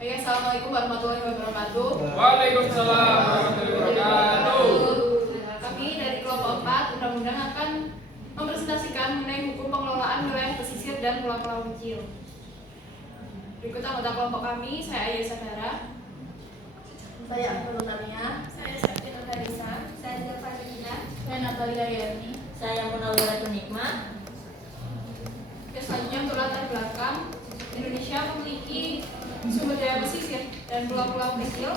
Oke, Assalamualaikum warahmatullahi wabarakatuh. Waalaikumsalam warahmatullahi wabarakatuh. Kami dari kelompok 4 Undang-Undang akan mempresentasikan mengenai hukum pengelolaan wilayah pesisir dan pulau-pulau kecil. Berikut anggota kelompok kami, saya Ayah Sadara, Saya Abdul Tania, Saya Sakti Nurhanisa, saya Zafar Rina, saya Natalia Yani, saya Munawwirah Nikma. Selanjutnya untuk latar belakang, Indonesia memiliki sumber daya pesisir dan pulau-pulau kecil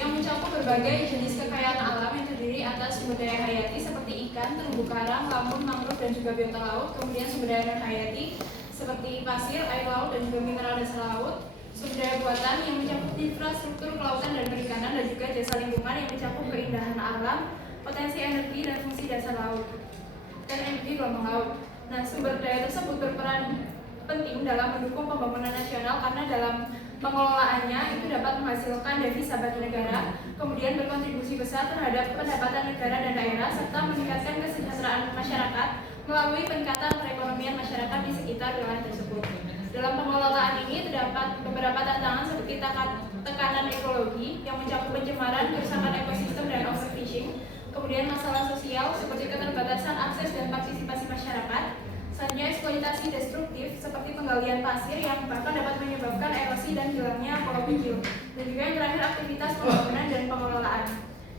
yang mencakup berbagai jenis kekayaan alam yang terdiri atas sumber daya hayati seperti ikan, terumbu karang, lamun, mangrove, dan juga biota laut. Kemudian sumber daya non-hayati seperti pasir, air laut, dan juga mineral dasar laut. Sumber daya buatan yang mencakup infrastruktur kelautan dan perikanan, dan juga jasa lingkungan yang mencakup keindahan alam, potensi energi dan fungsi dasar laut, dan energi gelombang laut. Nah, sumber daya tersebut berperan penting dalam mendukung pembangunan nasional karena dalam pengelolaannya itu dapat menghasilkan devisa bagi negara, kemudian berkontribusi besar terhadap pendapatan negara dan daerah, serta meningkatkan kesejahteraan masyarakat melalui peningkatan perekonomian masyarakat di sekitar wilayah tersebut. Dalam pengelolaan ini terdapat beberapa tantangan seperti tekanan ekologi yang mencakup pencemaran, kerusakan ekosistem dan overfishing, kemudian masalah sosial seperti keterbatasan akses dan partisipasi masyarakat, selanjutnya eksploitasi destruktif seperti penggalian pasir yang bahkan dapat menyebabkan erosi dan hilangnya pulau kecil, dan juga yang terakhir aktivitas pembangunan dan pengelolaan.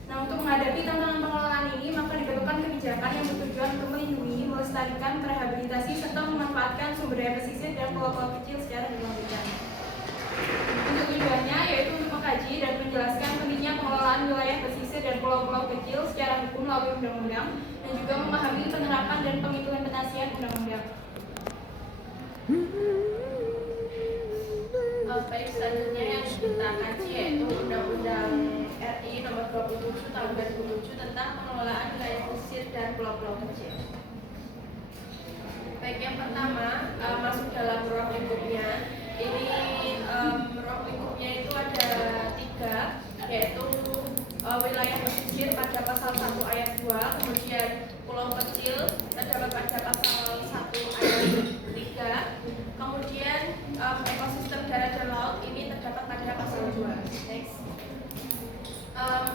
Nah, untuk menghadapi tantangan pengelolaan ini maka diperlukan kebijakan yang bertujuan untuk melindungi, melestarikan, merehabilitasi, serta memanfaatkan sumber daya pesisir dan pulau-pulau kecil secara berkelanjutan. Untuk tujuannya yaitu untuk mengkaji dan menjelaskan pentingnya pengelolaan wilayah pesisir dan pulau-pulau kecil secara hukum melalui undang-undang, dan juga memahami penerapan dan pengimplementasian undang-undang. Baik, selanjutnya yang kita kaji yaitu Undang-Undang RI Nomor 27 Tahun 2007 tentang pengelolaan wilayah pesisir dan pulau-pulau kecil. Baik, yang pertama masuk dalam ruang lingkupnya. Ini ruang lingkupnya itu ada 3, yaitu wilayah pesisir pada pasal 1 ayat 2, kemudian pulau kecil terdapat pada pasal 1 ayat 3, kemudian ekosistem darat dan laut ini terdapat pada pasal 2. Next.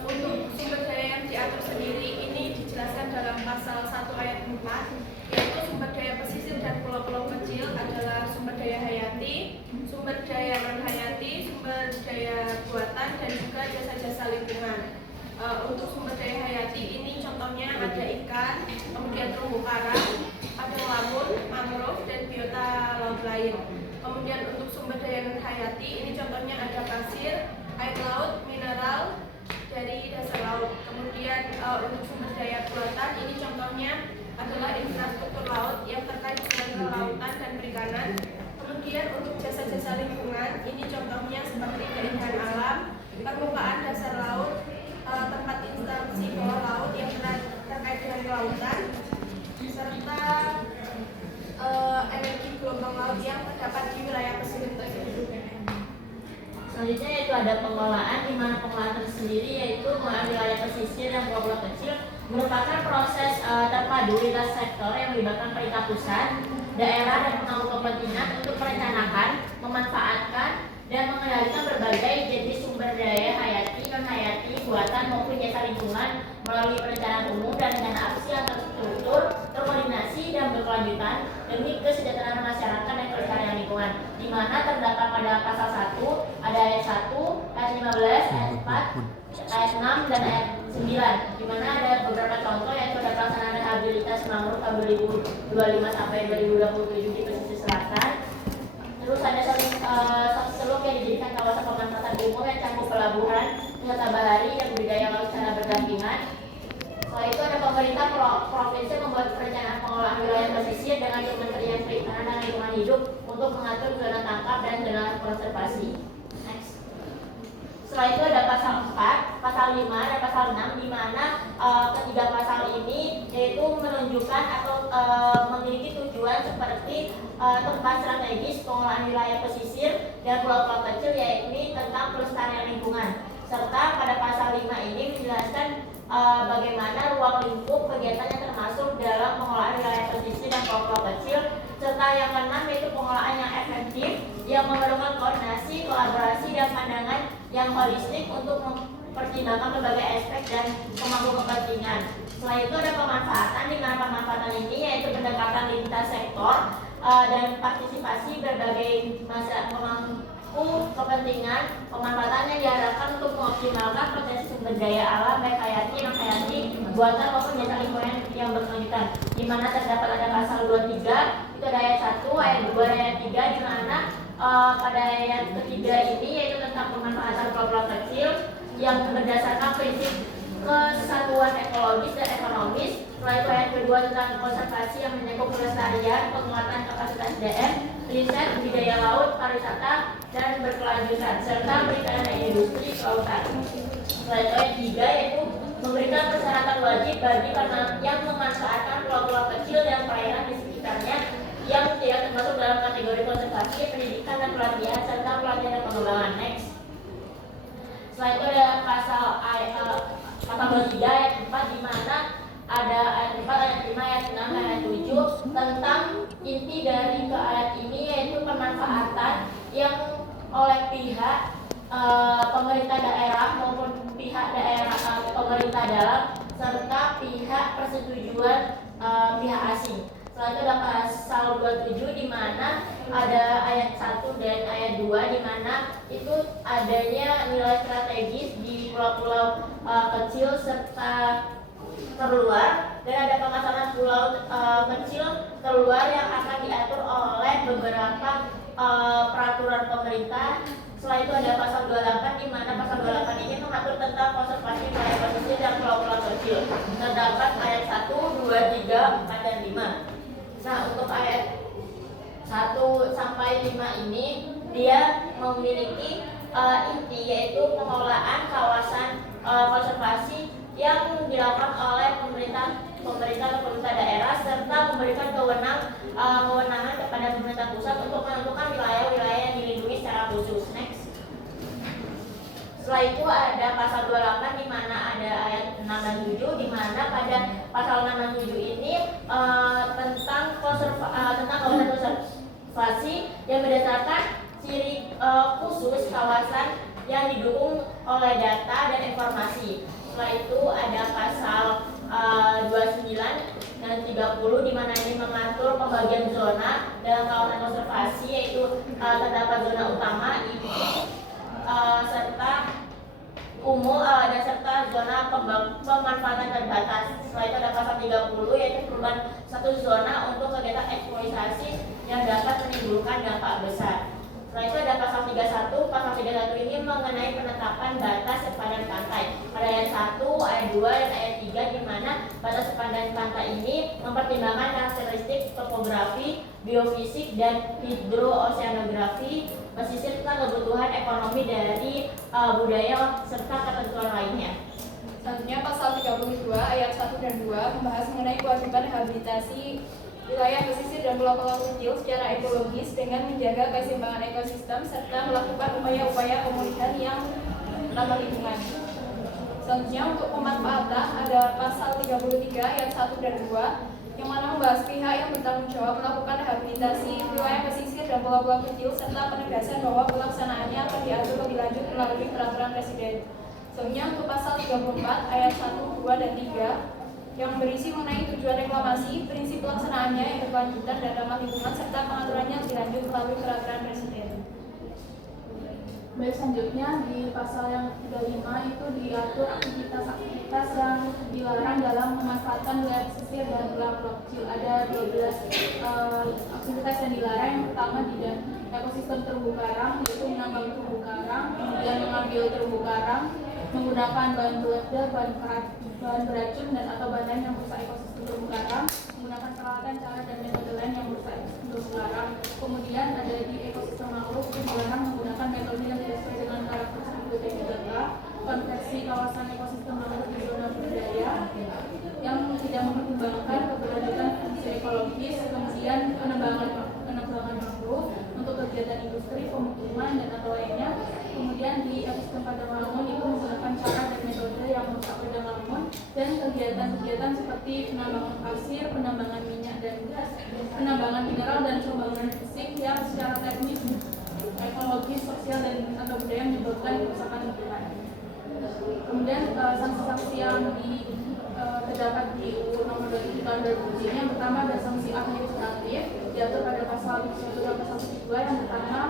Untuk sumber daya yang diatur sendiri ini dijelaskan dalam pasal 1 ayat 4, yaitu sumber daya pesisir dan pulau-pulau kecil adalah sumber daya hayati, sumber daya non-hayati, sumber daya buatan, dan juga jasa-jasa lingkungan. Untuk sumber daya hayati ini contohnya ada ikan, kemudian terumbu karang, ada lamun, mangrove, dan biota laut lain. Kemudian untuk sumber daya non-hayati ini contohnya ada pasir, air laut, mineral dari dasar laut. Kemudian untuk sumber daya buatan ini contohnya adalah infrastruktur laut yang terkait dengan kelautan dan perikanan. Kemudian untuk jasa-jasa lingkungan ini contohnya seperti keindahan alam, permukaan dasar laut, tempat instansi bawah laut yang terkait dengan kelautan, serta energi gelombang laut yang terdapat di wilayah pesisir tersebut. Selanjutnya yaitu ada pengelolaan, di mana pengelolaan tersendiri yaitu pengelolaan wilayah pesisir dan pulau-pulau kecil merupakan proses terpadu lintas sektor yang melibatkan pemerintah pusat, daerah, dan pemangku kepentingan untuk merencanakan, memanfaatkan, dan mengendalikan berbagai jenis sumber daya hayati, non-hayati, buatan maupun jasa lingkungan melalui perencanaan umum dan rencana aksi yang terstruktur, terkoordinasi, dan berkelanjutan demi kesejahteraan masyarakat dan kelestarian lingkungan, di mana terdapat pada pasal 1 ada ayat 1, ayat 15, ayat 4, ayat 6, dan ayat 9, di mana ada beberapa contoh yaitu ada pelaksanaan rehabilitas mangrove tahun 2025 sampai 2027 di pesisir selatan. Terus ada seluk yang dijadikan kawasan pemanfaatan umum yang cakup pelabuhan, wisata bahari, dan budidaya laut secara berdampingan. Setelah itu ada pemerintah provinsi membuat perencanaan pengelolaan wilayah pesisir dengan Kementerian Perikanan dan Lingkungan Hidup untuk mengatur zona tangkap dan zona konservasi. Next. Setelah itu ada pasal 4, pasal 5, dan pasal 6, di mana ketiga pasal ini yaitu menunjukkan atau memiliki tujuan seperti tempat strategis pengelolaan wilayah pesisir dan pulau-pulau kecil, yaitu tentang pelestarian lingkungan. Serta pada pasal 5 ini menjelaskan bagaimana ruang lingkup kegiatannya termasuk dalam pengelolaan wilayah pesisir dan pulau-pulau kecil, serta yang keenam yaitu pengelolaan yang efektif yang memerlukan koordinasi, kolaborasi, dan dan pandangan yang holistik untuk mempertimbangkan berbagai aspek dan pemangku kepentingan. Setelah itu ada pemanfaatan, di mana pemanfaatan ini yaitu pendekatan lintas sektor dan partisipasi berbagai pemangku kepentingan. Pemanfaatannya diharapkan untuk mengoptimalkan potensi sumber daya alam baik hayati, non hayati, buatan maupun jasa lingkungan yang berkelanjutan. Di mana terdapat ada pasal 23 itu ada ayat 1, ayat 2, ayat 3, di mana pada ayat ketiga ini yaitu tentang pemanfaatan pulau-pulau kecil yang berdasarkan prinsip kesatuan ekologis dan ekonomis. Setelah itu ayat kedua tentang konservasi yang menyangkut pelestarian, penguatan kapasitas SDM, riset, budidaya laut, pariwisata, dan berkelanjutan, serta perikanan dan industri kelautan. Setelah itu ayat 3 yaitu memberikan persyaratan wajib bagi yang memanfaatkan pulau-pulau kecil dan perairan di sekitarnya yang tidak termasuk dalam kategori konservasi, pendidikan dan pelatihan, serta pelatihan dan pengembangan. Next. Setelah itu ada pasal 23 ayat 4 di mana ada ayat 4, ayat 5, ayat 6, ayat 7 tentang inti dari ke ayat ini yaitu pemanfaatan yang oleh pihak pemerintah daerah maupun pihak daerah pemerintah dalam serta pihak persetujuan pihak asing. Setelah itu ada pasal 27 di mana ada ayat 1 dan ayat 2 di mana itu adanya nilai strategis di pulau-pulau kecil serta terluar, dan ada pemasangan pulau kecil terluar yang akan diatur oleh beberapa peraturan pemerintah. Setelah itu ada pasal 28 di mana pasal 28 ini mengatur tentang konservasi wilayah pesisir dan pulau-pulau kecil. Terdapat ayat 1, 2, 3, 4, dan 5. Nah, untuk ayat 1 sampai 5 ini dia memiliki inti yaitu pengelolaan kawasan konservasi yang dilakukan oleh pemerintah atau pemerintah daerah serta memberikan kewenangan kepada pemerintah pusat untuk menentukan wilayah-wilayah yang dilindungi secara khusus. Next. Setelah itu ada pasal 28 di mana ada ayat 6 dan 7 di mana pada pasal 6 dan 7 ini tentang kawasan konservasi yang berdasarkan ciri khusus kawasan yang didukung oleh data dan informasi. Setelah itu ada pasal 29 dan 30 di mana ini mengatur pembagian zona dalam kawasan konservasi yaitu terdapat zona utama, inti, serta umum dan serta zona pemanfaatan terbatas. Setelah itu ada pasal 30 yaitu perubahan satu zona untuk kegiatan eksploitasi yang dapat menimbulkan dampak besar. Setelah itu ada pasal 31. Pasal 31 ini mengenai penetapan batas sepadan pantai. Pada ayat 1, ayat 2, dan ayat 3 di mana batas sepadan pantai ini mempertimbangkan karakteristik topografi, biofisik, dan hidrooceanografi pesisir serta kebutuhan ekonomi dari budaya serta ketentuan lainnya. Selanjutnya pasal 32 ayat 1 dan 2 membahas mengenai kewajiban rehabilitasi wilayah pesisir dan pulau-pulau kecil secara ekologis dengan menjaga keseimbangan ekosistem serta melakukan upaya-upaya pemulihan yang ramah lingkungan. Selanjutnya untuk pemanfaatan ada pasal 33 ayat 1 dan 2 yang mana membahas pihak yang bertanggung jawab melakukan rehabilitasi wilayah pesisir dan pulau-pulau kecil serta penegasan bahwa pelaksanaannya akan diatur lebih lanjut melalui peraturan presiden. Selanjutnya untuk pasal 34 ayat 1, 2, dan 3 yang berisi mengenai tujuan reklamasi, prinsip pelaksanaannya yang berkelanjutan dan ramah lingkungan serta pengaturannya lebih lanjut melalui peraturan presiden. Baik, selanjutnya di pasal yang 35 itu diatur aktivitas-aktivitas yang dilarang dalam memanfaatkan wilayah pesisir dan pulau-pulau kecil. Ada 12 aktivitas yang dilarang. Yang pertama tidak ekosistem terumbu karang, yaitu menambang terumbu karang, kemudian mengambil terumbu karang, menggunakan bahan peledak, bahan beracun dan atau bahan lain yang merusak ekosistem terumbu karang, menggunakan peralatan, cara dan metode lain yang merusak ekosistem terumbu karang. Kemudian ada di ekosistem mangrove yang dilarang menggunakan metode yang tidak sesuai dengan karakteristik BPDK, konversi kawasan ekosistem mangrove di zona budidaya yang tidak mempertimbangkan keberlanjutan fungsi ekologis, kemudian penebangan mangrove untuk kegiatan industri, pemukiman dan atau lainnya. Kemudian di ekosistem padang lamun itu menggunakan cara dan metode yang merusak padang lamun dan kegiatan-kegiatan seperti penambangan pasir, penambangan minyak dan gas, penambangan mineral dan pembangunan fisik yang secara teknis, ekologis, sosial dan atau budaya yang menyebabkan kerusakan lingkungan. Kemudian sanksi-sanksi yang terdapat di UU Nomor 27 Tahun 2007 ini, yang pertama ada sanksi administratif diatur pada pasal 1 dan pasal 2. Yang pertama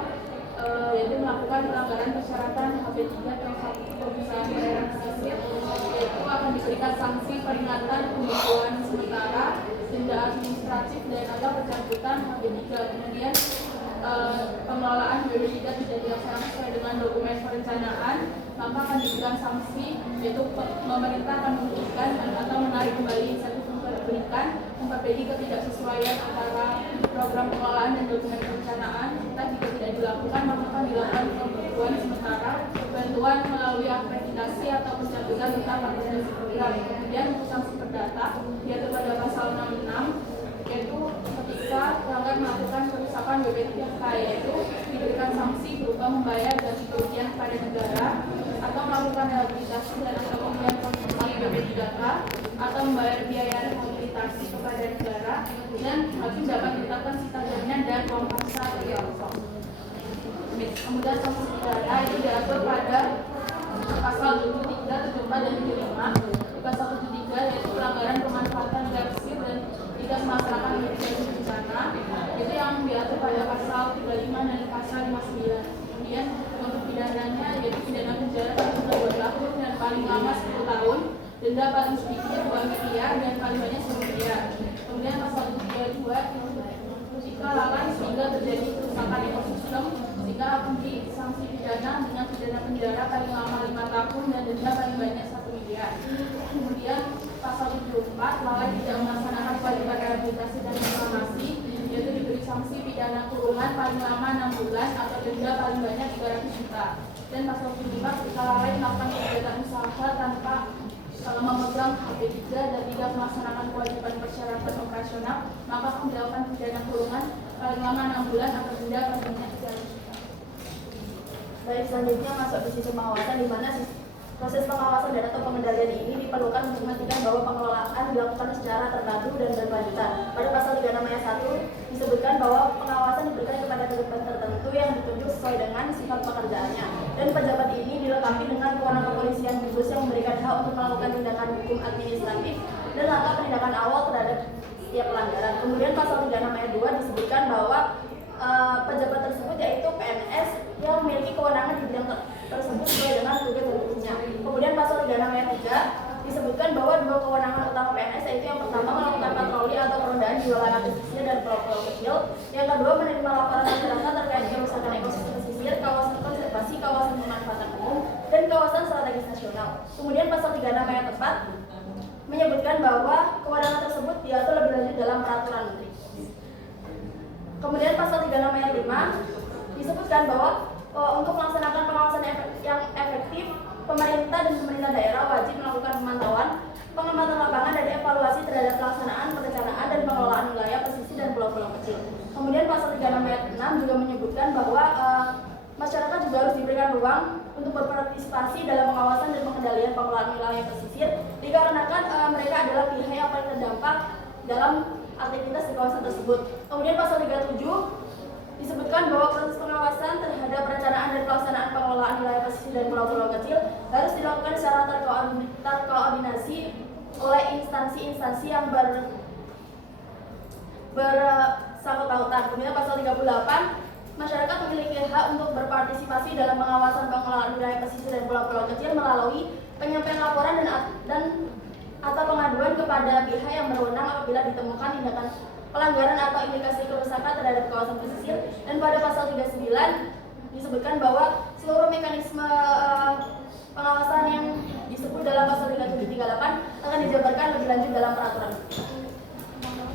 yaitu melakukan pelanggaran persyaratan HB3 atau hak perusahaan daerah pesisir, yaitu akan diberikan sanksi peringatan, pembukuan sementara, denda administratif dan atau pencabutan HB3. Kemudian pengelolaan HB3 tidak dilaksanakan sesuai dengan dokumen perencanaan, maka akan diberikan sanksi, yaitu pemerintah akan memberikan atau menarik kembali insentif yang telah diberikan, memperbaiki ketidaksesuaian antara program pengelolaan dan dokumen perencanaan. Jika tidak dilakukan, maka akan dilakukan pembukuan sementara, bantuan melalui akreditasi atau pencabutan tentang akreditasi program. Kemudian untuk sanksi perdata diatur pada pasal 66, yaitu ketika pelanggar melakukan kerusakan BP3K, yaitu diberikan sanksi berupa membayar ganti kerugian kepada negara atau melakukan rehabilitasi dan atau pemulihan konstruksi BP3K atau membayar biaya rehabilitasi kepada negara, dan hakim dapat menetapkan sita jaminan dan uang paksa bagi kosong. Kemudian sanksi pidana itu diatur pada pasal 73, 74 dan 75. Pasal 73 yaitu pelanggaran pemanfaatan wilayah pesisir dan tidak melaksanakan mitigasi bencana, itu yang diatur pada pasal 35 dan pasal 59. Kemudian untuk pidananya yaitu pidana penjara paling sedikit 2 tahun dan paling lama 10 tahun, denda paling sedikit 2 miliar dan paling banyak 10 miliar. Kemudian pasal 32, jika lalai sehingga terjadi kerusakan ekosistem, jika akan disanksi pidana dengan pidana penjara paling lama 5 tahun dan denda paling banyak 1 miliar. Kemudian pasal 74, lalai tidak melaksanakan kewajiban rehabilitasi dan reklamasi, yaitu diberi sanksi pidana kurungan paling lama 6 bulan atau denda paling banyak 300 juta. Dan pasal 75, jika lalai melakukan kegiatan usaha tanpa memegang HP3 dan tidak melaksanakan kewajiban persyaratan operasional, maka akan dilakukan pidana kurungan paling lama 6 bulan atau denda paling banyak 300 juta. Baik, selanjutnya masuk di sisi pengawasan, di mana proses pengawasan dan atau pengendalian ini diperlukan untuk memastikan bahwa pengelolaan dilakukan secara terpadu dan berkelanjutan. Pada pasal 36 ayat 1 disebutkan bahwa pengawasan diberikan kepada pejabat tertentu yang ditunjuk sesuai dengan sifat pekerjaannya, dan pejabat ini dilengkapi dengan kewenangan kepolisian khusus yang memberikan hak untuk melakukan tindakan hukum administratif dan langkah penindakan awal terhadap setiap pelanggaran. Kemudian pasal 36 ayat 2 disebutkan bahwa pejabat tersebut yaitu PNS yang memiliki kewenangan di bidang tersebut sesuai dengan tugas dan fungsinya. Kemudian pasal 36 ayat 3 disebutkan bahwa 2 kewenangan utama PNS, yaitu yang pertama melakukan patroli atau perondaan di wilayah pesisir dan pulau-pulau kecil, yang kedua menerima laporan masyarakat terkait kerusakan ekosistem pesisir, kawasan konservasi, kawasan pemanfaatan umum, dan kawasan strategis nasional. Kemudian pasal 36 ayat 4 menyebutkan bahwa kewenangan tersebut diatur lebih lanjut dalam peraturan menteri. Kemudian pasal 36 ayat 5 disebutkan bahwa untuk melaksanakan pengawasan yang efektif, pemerintah dan pemerintah daerah wajib melakukan pemantauan, pengamatan lapangan dan evaluasi terhadap pelaksanaan, perencanaan dan pengelolaan wilayah pesisir dan pulau-pulau kecil. Kemudian pasal 36 ayat 6 juga menyebutkan bahwa masyarakat juga harus diberikan ruang untuk berpartisipasi dalam pengawasan dan pengendalian pengelolaan wilayah pesisir, dikarenakan mereka adalah pihak yang paling terdampak dalam aktivitas di kawasan tersebut. Kemudian pasal 37 disebutkan bahwa proses pengawasan terhadap perencanaan dan pelaksanaan pengelolaan wilayah pesisir dan pulau-pulau kecil harus dilakukan secara terkoordinasi oleh instansi-instansi yang bersangkut pautan. Kemudian pasal 38, masyarakat memiliki hak untuk berpartisipasi dalam pengawasan pengelolaan wilayah pesisir dan pulau-pulau kecil melalui penyampaian laporan dan atau pengaduan kepada pihak yang berwenang apabila ditemukan tindakan pelanggaran atau indikasi kerusakan terhadap kawasan pesisir. Dan pada pasal 39 disebutkan bahwa seluruh mekanisme pengawasan yang disebut dalam pasal 3738 akan dijabarkan lebih lanjut dalam peraturan.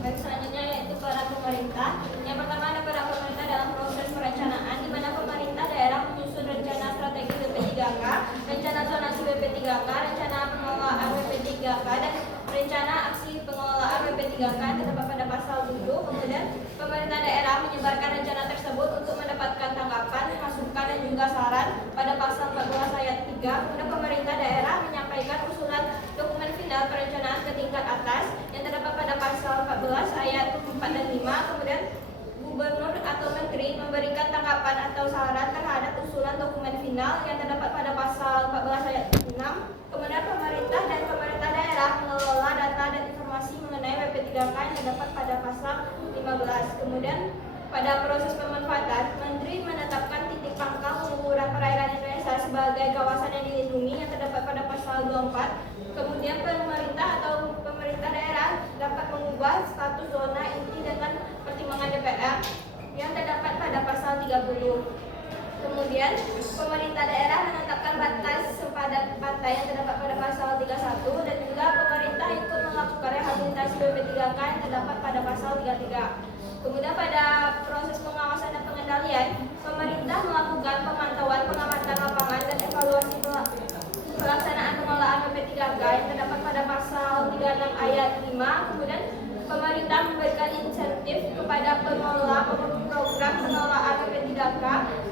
Baik, selanjutnya yaitu peran pemerintah. Yang pertama ada peran pemerintah dalam proses perencanaan, di mana pemerintah daerah menyusun rencana strategi BP3K, rencana zonasi BP3K, rencana pengelolaan BP3K, dan rencana aksi pengelolaan BP3K terdapat pada pasal 7. Kemudian pemerintah daerah menyebarkan rencana tersebut untuk mendapatkan tanggapan, masukan dan juga saran pada pasal 14 ayat 3. Kemudian pemerintah daerah menyampaikan usulan dokumen final perencanaan ke tingkat atas yang terdapat pada pasal 14 ayat 4 dan 5. Kemudian gubernur atau menteri memberikan tanggapan atau saran terhadap usulan penyusunan dokumen final yang terdapat pada pasal 14 ayat 6. Kemudian pemerintah dan pemerintah daerah mengelola data dan informasi mengenai WP3K yang terdapat pada pasal 15. Kemudian pada proses pemanfaatan, Menteri menetapkan titik pangkal pengukuran perairan Indonesia sebagai kawasan yang dilindungi yang terdapat pada pasal 24. Kemudian pemerintah atau pemerintah daerah dapat mengubah status zona inti dengan pertimbangan DPR yang terdapat pada pasal 30. Kemudian pemerintah daerah menetapkan batas sepadan pantai yang terdapat pada pasal 31 dan juga pemerintah ikut melakukan rehabilitasi WP3K yang terdapat pada pasal 33. Kemudian pada proses pengawasan dan pengendalian, pemerintah melakukan pemantauan, pengamatan lapangan dan evaluasi pelaksanaan pengelolaan WP3K yang terdapat pada pasal 36 ayat 5. Kemudian pemerintah memberikan insentif kepada pengelola program pengelolaan WP3K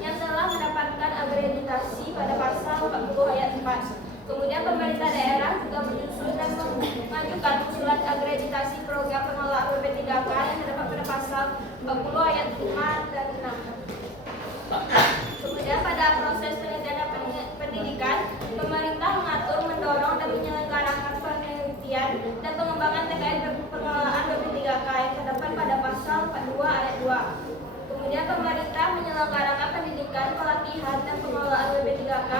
yang telah mendapatkan akreditasi pada pasal 40 ayat 4. Kemudian pemerintah daerah juga menyusun dan mengajukan usulan akreditasi program pengelolaan WP3K yang terdapat pada pasal 40 ayat 5 dan 6. Kemudian pada proses penelitian dan pendidikan, pemerintah mengatur, mendorong dan menyelenggarakan penelitian dan pengembangan terkait pengelolaan WP3K yang terdapat pada pasal 42 ayat 2. Kemudian pemerintah menyelenggarakan pendidikan, pelatihan dan pengelolaan WP3K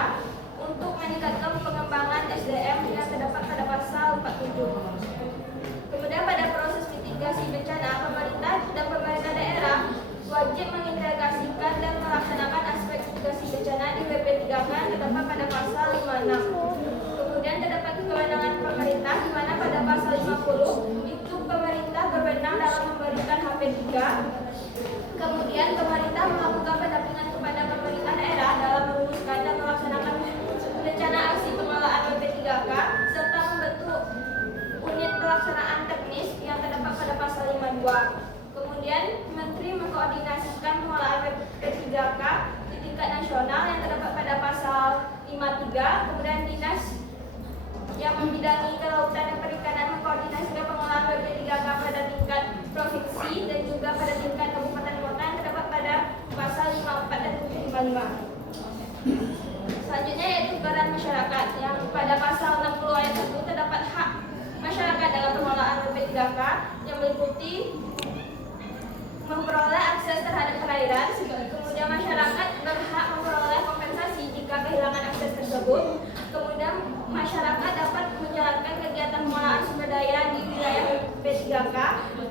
untuk meningkatkan pengembangan SDM yang terdapat pada pasal 47. Kemudian pada proses mitigasi bencana, pemerintah dan pemerintah daerah wajib mengintegrasikan dan melaksanakan aspek mitigasi bencana di WP3K yang terdapat pada pasal 56. Kemudian terdapat kewenangan pemerintah di mana pada pasal 50 itu pemerintah berwenang dalam memberikan HP3. Kemudian pemerintah melakukan pendampingan kepada pemerintah daerah dalam merumuskan dan melaksanakan rencana aksi pengelolaan WP3K serta membentuk unit pelaksanaan teknis yang terdapat pada pasal 52. Kemudian Menteri mengkoordinasikan pengelolaan WP3K di tingkat nasional yang terdapat pada pasal 53. Kemudian dinas yang membidangi kelautan dan perikanan mengkoordinasikan pengelolaan WP3K pada tingkat provinsi dan juga pada tingkat kabupaten kota yang terdapat pada pasal 54 dan 55. Selanjutnya yaitu peran masyarakat yang pada pasal 60 ayat 1 terdapat hak masyarakat dalam pengelolaan WP3K yang meliputi memperoleh akses terhadap perairan. Kemudian masyarakat berhak memperoleh kompensasi jika kehilangan akses tersebut. Kemudian masyarakat dapat menjalankan kegiatan pengelolaan sumber daya di wilayah WP3K,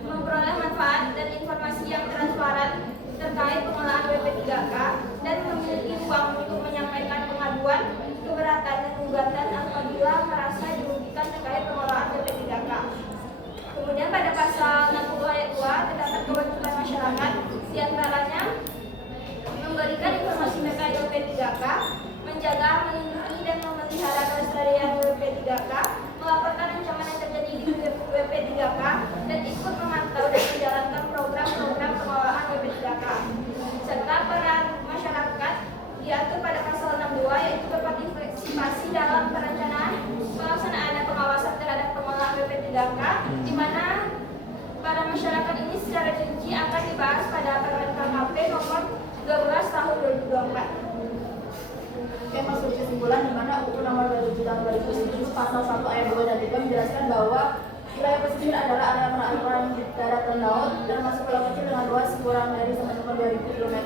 memperoleh manfaat dan informasi yang transparan terkait pengelolaan WP3K dan memiliki ruang untuk menyampaikan pengaduan, keberatan dan gugatan apabila merasa dirugikan terkait pengelolaan WP3K. Kemudian pada pasal 60 ayat 2 terdapat kewajiban masyarakat, diantaranya memberikan informasi terkait WP3K, menjaga, melindungi dan memelihara kelestarian WP3K, melaporkan ancaman yang terjadi di WP3K dan ikut memantau dan menjalankan program-program pengelolaan WP3K. Serta peran masyarakat diatur pada pasal 62 yaitu berpartisipasi dalam perencanaan, pelaksanaan dan pengawasan terhadap pengelolaan WP3K, di mana para masyarakat ini secara rinci akan dibahas pada Permen KKP nomor 12 tahun 2024. Oke, masuk kesimpulan di mana UU nomor 27 tahun 2007 pasal 1 ayat 2 dan 3 menjelaskan bahwa wilayah pesisir adalah area perairan darat dan laut dan masuk pulau kecil dengan luas kurang dari 2000 km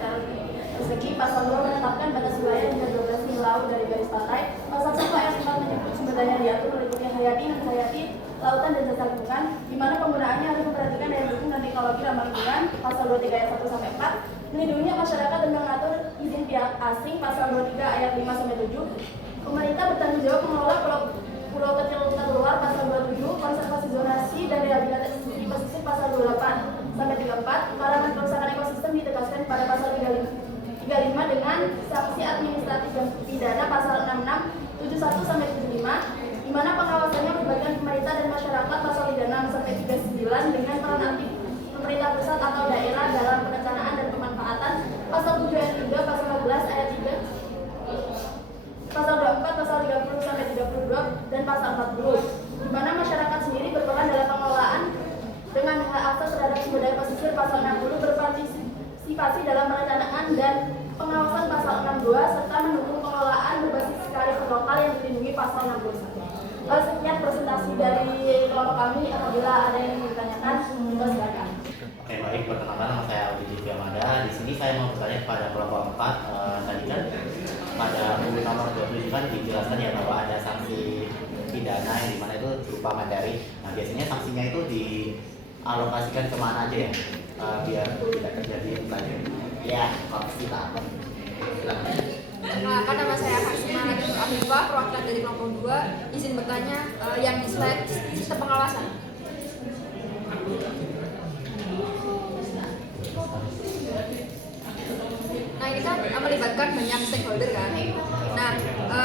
persegi. Pasal 2 menetapkan batas wilayah hingga 12 mil laut dari garis pantai. Pasal 1 ayat 4 menyebut sumber daya diatur meliputi hayati, non-hayati, lautan dan jasa lingkungan, di mana penggunaannya harus memperhatikan daya dukung dan teknologi ramah lingkungan. Pasal 23 ayat 1 sampai 4 melindungi masyarakat dan mengatur izin pihak asing. Pasal 23 ayat 5 sampai 7 pemerintah bertanggung jawab mengelola pulau kecil terluar. Pasal 27 konservasi zonasi dan rehabilitasi pesisir. Pasal 28 sampai 34 larangan kerusakan ekosistem ditegaskan pada pasal 35 dengan sanksi administratif dan pidana. Pasal 66 71 sampai 75 di mana pengawasannya melibatkan pemerintah dan masyarakat. Pasal 36 sampai 39 dengan peran aktif pemerintah pusat atau daerah dalam perencanaan dan pemanfaatan. Pasal 7 ayat 3, pasal 14 ayat 3, pasal 24, pasal 30 sampai 32 dan pasal 40 di mana masyarakat sendiri berperan dalam pengelolaan dengan hak akses terhadap sumber daya pesisir. Pasal 60 berpartisipasi dalam perencanaan dan pengawasan. Pasal 62 serta dilindungi pasal 61. Sekian presentasi dari kelompok kami. Apabila ada yang ingin ditanyakan, silakan. Oke, baik, perkenalkan nama saya Audi Yamada. Di sini saya mau bertanya kepada kelompok 4. Tadi kan pada UU nomor 27 kan dijelaskan ya bahwa ada sanksi pidana yang dimana itu berupa materi. Nah, biasanya sanksinya itu dialokasikan kemana aja ya? Biar tidak terjadi lagi. Ya, korupsi lah. Perkenalkan, nama saya Hasina Afifah, perwakilan dari kelompok 2. Izin bertanya, yang di slide sistem pengawasan. Nah, ini kan melibatkan banyak stakeholder kan. Nah,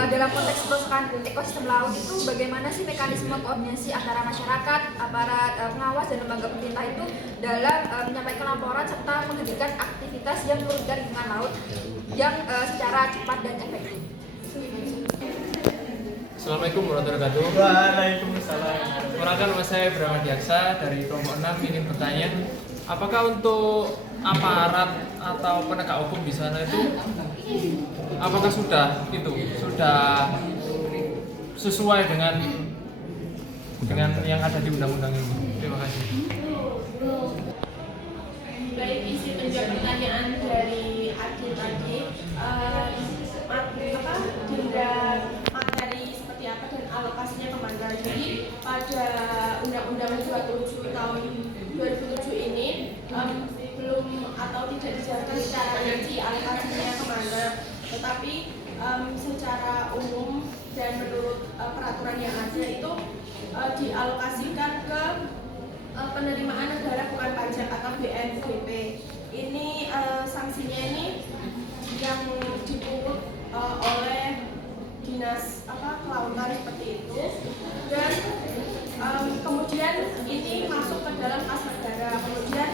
dalam konteks kerusakan ekosistem laut itu bagaimana sih mekanisme koordinasi antara masyarakat, aparat pengawas dan lembaga pemerintah itu dalam menyampaikan laporan serta menghentikan aktivitas yang merugikan lingkungan laut yang secara cepat dan efektif. Assalamualaikum warahmatullahi wabarakatuh. Waalaikumsalam. Perkenalkan, nama saya Brahma Diaksa dari kelompok 6. Ingin bertanya, apakah untuk aparat atau penegak hukum di sana itu apakah sudah sesuai dengan yang ada di undang-undang ini? Terima kasih. Baik, isi menjawab pertanyaan dari Adil tadi, denda materi seperti apa dan alokasinya kemana. Jadi pada Undang-Undang 27 tahun 2007 ini belum atau tidak dijelaskan secara rinci alokasinya kemana, tetapi secara umum dan menurut peraturan yang ada itu dialokasikan ke penerimaan negara bukan pajak atau BNPB. Ini sanksinya ini yang dipungut oleh dinas kelautan seperti itu, dan kemudian ini masuk ke dalam kas negara. Kemudian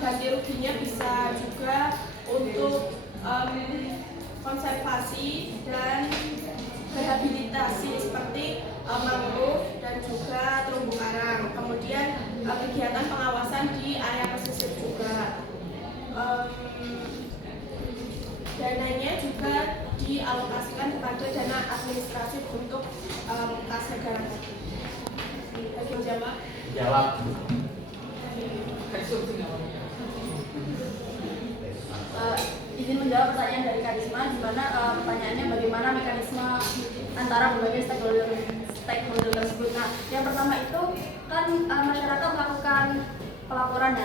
ganti ruginya bisa juga untuk konservasi dan rehabilitasi seperti mangrove dan juga terumbu karang. Kemudian kegiatan pengawasan di area pesisir juga. Dananya juga dialokasikan kepada dana administratif untuk kas negara. Lagi menjawab? Jawab. Izin menjawab pertanyaan dari Karisma, di mana pertanyaannya bagaimana mekanisme antara berbagai stakeholder tersebut. Nah, yang pertama itu kan masyarakat melakukan pelaporan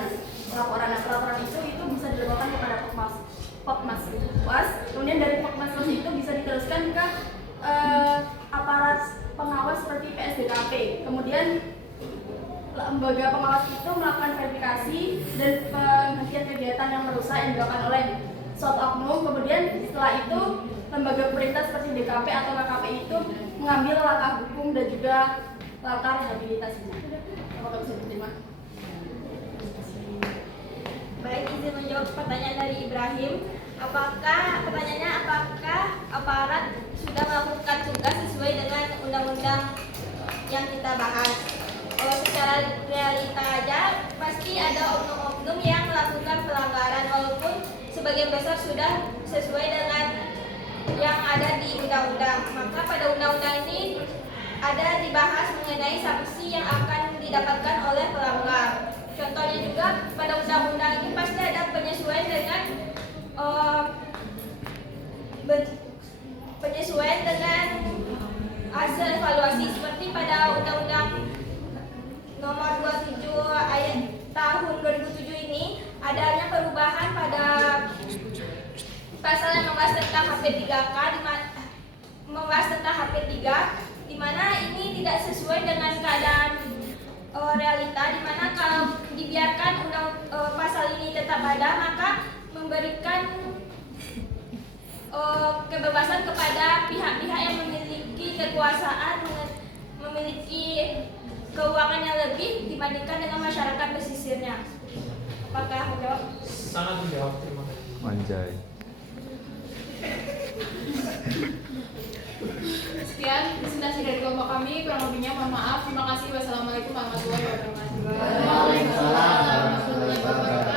itu bisa dilakukan kepada Pokmas. Kemudian dari Pokmas itu bisa diteruskan ke aparat pengawas seperti PSDKP. Kemudian lembaga pengawas itu melakukan verifikasi dan penghentian kegiatan yang merusak yang dilakukan oleh suatu oknum. Kemudian setelah itu lembaga pemerintah seperti DKP atau KKP itu mengambil langkah hukum dan juga langkah rehabilitasi. Apakah bisa diterima? Baik, izin menjawab pertanyaan dari Ibrahim. Pertanyaannya apakah aparat sudah melakukan tugas sesuai dengan undang-undang yang kita bahas? Secara realita aja pasti ada oknum-oknum yang melakukan pelanggaran, walaupun sebagian besar sudah sesuai dengan yang ada di undang-undang. Maka pada undang-undang ini ada dibahas mengenai sanksi yang akan didapatkan oleh pelanggar. Contohnya juga pada undang-undang ini pasti ada penyesuaian dengan hasil evaluasi, seperti pada undang-undang nomor 27 ayat tahun 2007 ini adanya perubahan pada pasal yang membahas tentang HP3K, membahas tentang HP3, di mana ini tidak sesuai dengan keadaan realita, di mana kalau dibiarkan pasal ini tetap ada, maka memberikan kebebasan kepada pihak-pihak yang memiliki kekuasaan, memiliki keuangan yang lebih dibandingkan dengan masyarakat pesisirnya. Apakah menjawab? Sangat menjawab, terima kasih. Anjay. Sekian presentasi dari kelompok kami, kurang lebihnya mohon maaf. Terima kasih. Wassalamualaikum warahmatullahi wabarakatuh. Waalaikumsalam warahmatullahi wabarakatuh.